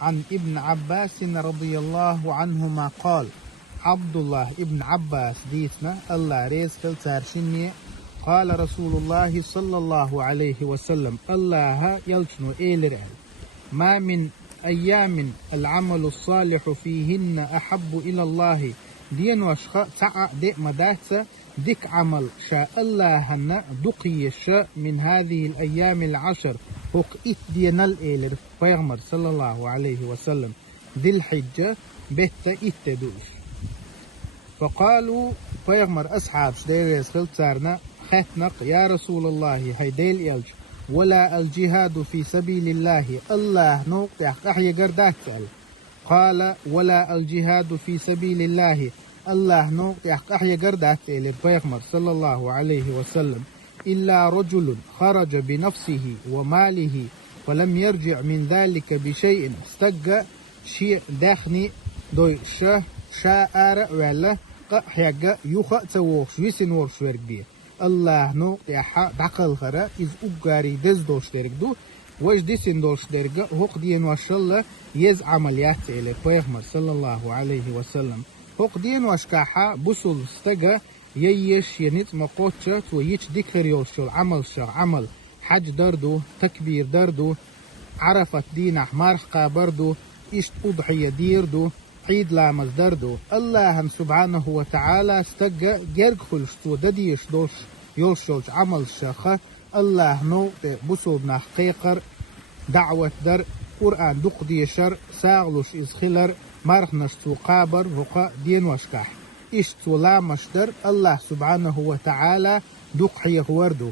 عن ابن عباس رضي الله عنهما قال عبد الله ابن عباس ديتنا الله رزق تارشني قال رسول الله صلى الله عليه وسلم الله يلجنو إيلرال ما من أيام العمل الصالح فيهن أحب إلى الله دين وشخ تعا دي مدات ديك عمل شاء الله هن دقيش من هذه الأيام العشر هق إت دينال إيلر فيغمر صلى الله عليه وسلم دي الحجة بيت إت دوش فقالوا فيغمر أصحاب شدير خلتارنا ختنق يا رسول الله هيديل يلج ولا الجهاد في سبيل الله الله نوقع أحيا قرداك قال ولا الجهاد في سبيل الله الله نوقع أحيا قرداك فيغمر صلى الله عليه وسلم إلا رجل خرج بنفسه وماله ولم يرجع من ذلك بشيء استجى شيء داخني دوي شاء ولا حاجة يخا توقش ويسن ورش ورقدي الله نو يحا دقل خرا إز أبقاري دز دوش درقدو وش ديسن دوش درقا هق دين وشالله يز عمليات إلي بيغمر صلى الله عليه وسلم هق دين وشكاحا بسول استقا ييش ينت مقوتشا ويش ديكر يوشل عمل شغ عمل حج دردو تكبير دردو عرفت دينح مارحقا بردو إشت أضحية ديردو عيد لامز دردو الله سبحانه وتعالى استجا جرق خلشتو دديش دوش يوشوش عمل شخة الله نو بصوبنا حقيقر دعوة در قرآن دق ديشر ساغلوش إزخلر مرخنشتو قابر هقا دين وشكح إشتو لامش در الله سبحانه وتعالى دق حيق وردو